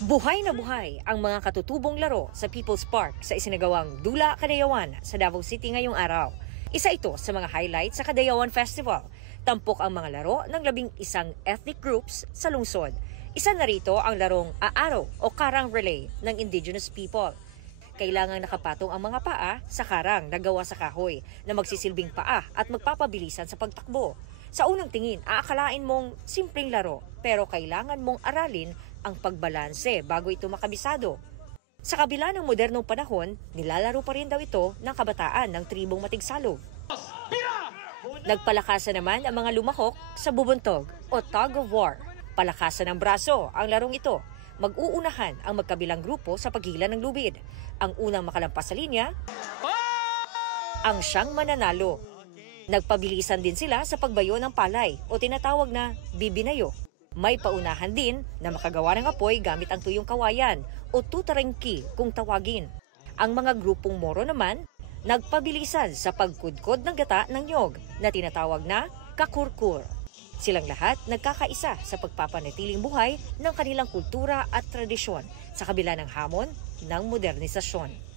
Buhay na buhay ang mga katutubong laro sa People's Park sa isinagawang Dula Kadayawan sa Davao City ngayong araw. Isa ito sa mga highlights sa Kadayawan Festival. Tampok ang mga laro ng 11 ethnic groups sa lungsod. Isa na rito ang larong aaraw o karang relay ng indigenous people. Kailangang nakapatong ang mga paa sa karang na gawa sa kahoy na magsisilbing paa at magpapabilisan sa pagtakbo. Sa unang tingin, aakalain mong simpleng laro pero kailangan mong aralin ang pagbalanse bago ito makabisado. Sa kabila ng modernong panahon, nilalaro pa rin daw ito ng kabataan ng tribong Matigsalog. Nagpalakasan naman ang mga lumahok sa bubuntog o tug of war. Palakasan ng braso ang larong ito. Mag-uunahan ang magkabilang grupo sa paghila ng lubid. Ang unang makalampas sa linya, ang siyang mananalo. Nagpabilisan din sila sa pagbayo ng palay o tinatawag na bibinayo. May paunahan din na makagawa ng apoy gamit ang tuyong kawayan o tutarengki kung tawagin. Ang mga grupong Moro naman, nagpabilisan sa pagkudkod ng gata ng nyog na tinatawag na kakurkur. Silang lahat nagkakaisa sa pagpapanatiling buhay ng kanilang kultura at tradisyon sa kabila ng hamon ng modernisasyon.